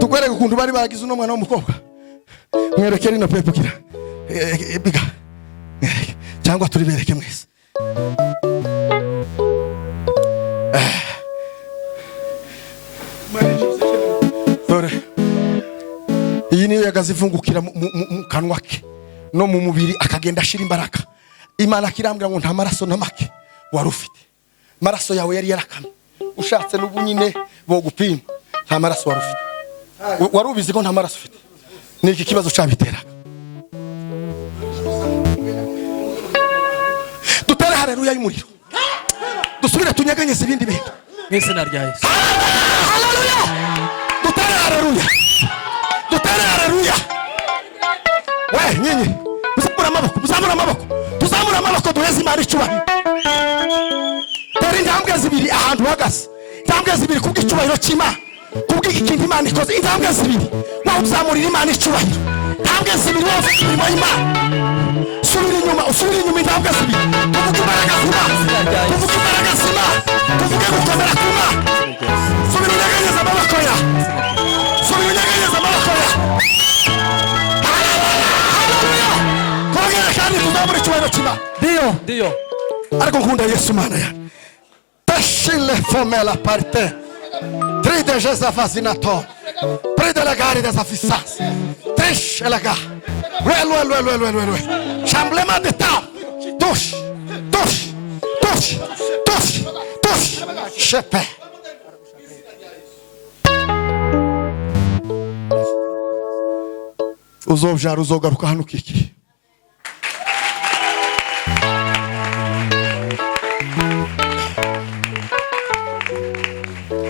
Tukwereka ukuntu bari bagize uno mwana w'umukobwa. Mwerekere ino pepe kira. Biga. Cyangwa turibereke mwese. Dore. Iyi niyo yagaze ivungukira mu kanwa ke no mu mubiri akagenda ashira imbaraga. Imana kirambwira ngo nta maraso na make wari ufite. Maraso yawe yari yarakamye. Ushatse n'ubunyine bo gupima. Nta maraso wari ufite. Wari ubizi ko nta maraso ufite. Niki kibazo cyabitera. Dutere haleluya y'umuriro. Dusubire tunyeganyeze ibindi bintu. N'izina rya Yesu. Haleluya. Dutere haleluya. Dutere haleluya. We nyinyi. Muzamura amaboko. Tuzamura amaboko duheze Imana icyubahiro. Dore intambwe zibiri ahantu hagaze. Intambwe zibiri kubw'icyubahiro cy'Imana. Kubw'ikintu Imana ikoze. Intambwe zibiri. Waho uzamurira Imana icyubahiro. Intambwe zibiri waho ufite imirimo y'Imana. Usubira inyuma intambwe zibiri. Kuvuga imbaraga z'Imana. Kuvuga imbaraga z'Imana. Kuvuga gukomera kw'Imana. Subira unyeganyeza amaboko ya. Subira unyeganyeza amaboko ya. Haleluya. Kongera kandi tuzamura icyubahiro cy'Imana. Dio. Ariko nkunda Yesu Mana ya. Tashile fomela parte. Tride Jeza vazinato. Prede la gare des affisances. Triche la gare. Ouais. Chamblement de temps. Touche. Chepe. Uzogaruka hano kiki.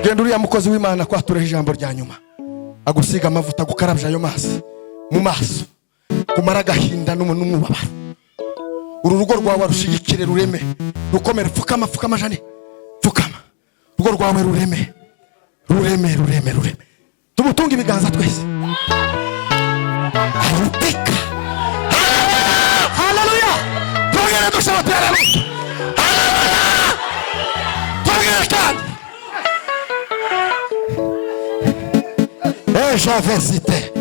Genda uriya mukozi w'Imana kwatureho ijambo rya nyuma. Agusiga amavuta gukarabya ayo mazi mu maso. Kumara agahinda n'umubabaro. Uru rugo rwawe rushigikire rureme. Rukomere pfukama jane. Pfukama. Rugo rwawe rureme. Tumutunga ibiganza twese. Aruteka. Haleluya. Tongera dushobora haleluya. Tongera kandi. Javesite.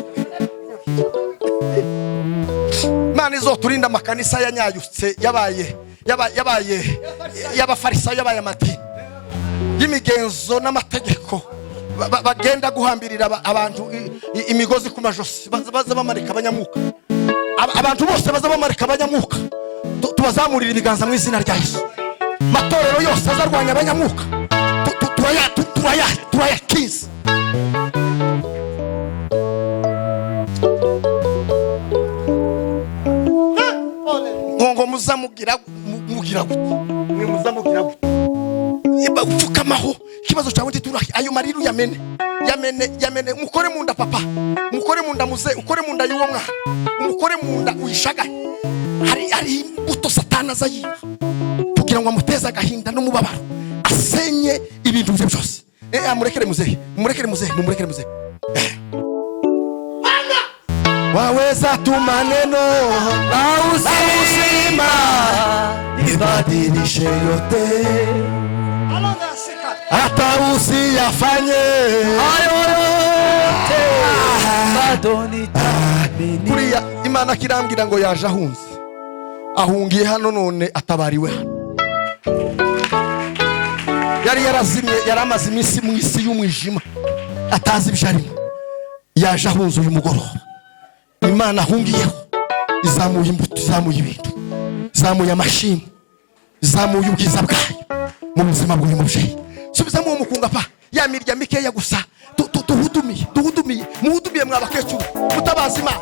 Mani zo turinda makanisa yanyayutse yabaye y'abafarisayo yabaye amadini y'imigenzo n'amategeko bagenda guhambirira abantu imigozi ku majosi baza bamarika abanyamuka abantu bose baza bamarika abanyamuka tubazamurira ibiganza mu izina rya Yesu. Matorero yose azarwanya abanyamuka turayakiza. Ngo muzamugira gute mwe muzamugira gute iba upfukamaho kibazo cyawe nditurahi ayo mariru yamene mukore munda papa mukore munda muze ukore munda y'uwo mwana mukore munda uyishaga hari imbuto satana zayiba kugira ngo amuteze agahinda n'umubabaro asenye ibintu bye byose. Murekere muzehe waweza tu maneno na uzima ibadilishe yote. hata usiyafanye hayo yote bado nitaamini. Kuriya Imana kirambwira ngo yaje ahunze, ahungiye hano none atabariwe hano. Yari yarazimye, yaramaze iminsi mu isi y'umwijima atazi ibyo arimo. Yaje ahunze uyu mugoroba. Imana ahungiyeho izamuye imbuto, izamuye ibintu, izamuye amashimwe, izamuye ubwiza bwayo mu buzima bw'uyu mubyeyi. Subizamo uwo mukunga pa ya mirya mikeya gusa tuhudumiye muhudumiye mwabakecuru mutabaza Imana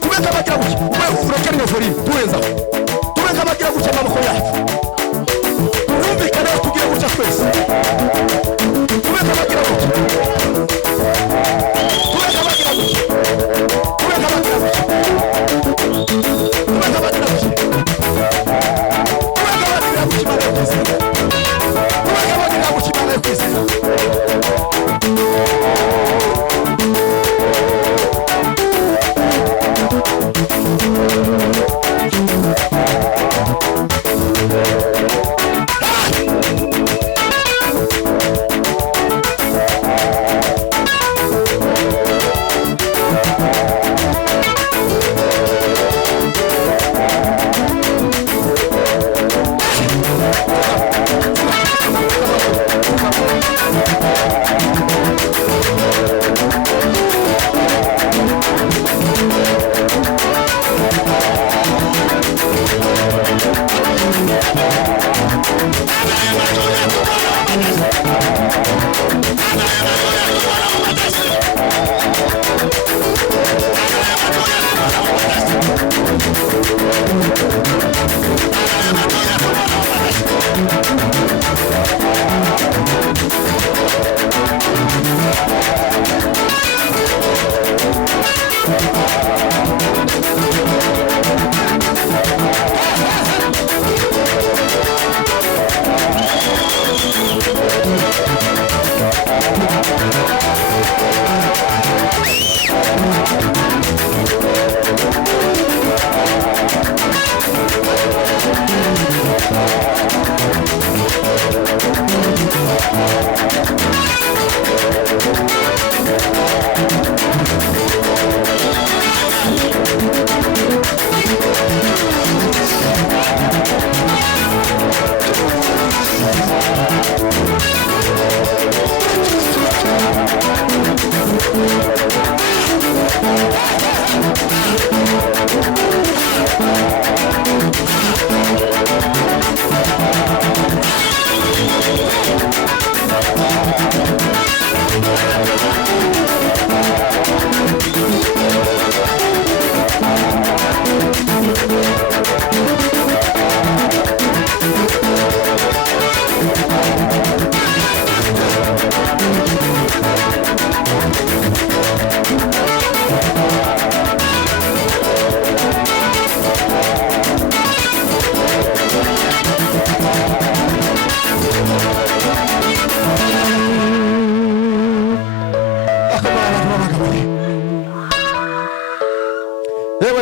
tubeka bagira gutya urekere iyo fori turenzaho tubeka bagira gutya amaboko yacu twumvikane tugiye gutya twese tubeka bagira gutya tubeka bagira gutya tubeka bagira gutya tubeka bagira gutya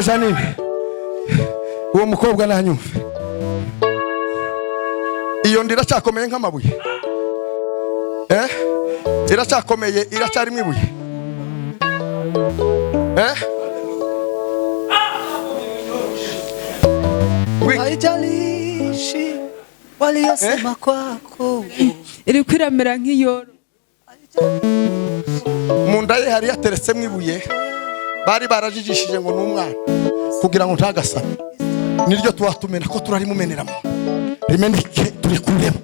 Janine uwo mukobwa nanyumve iyo ndira cyakomeye nk'amabuye iracyakomeye iracyari mwibuye haijalishi waliyosema kwako ilikuwa iramera nk'iyoro mu nda ye hari yateretse mwibuye bari barajijishije ngo n'umwana kugira ngo ntagasame niryo tuwatumena ko turari mumeneramo rimeneke turi kureba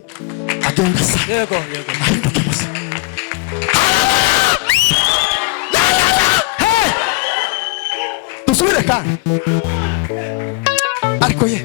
agenda sa yego dusubire kandi ariko ye